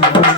Thank you.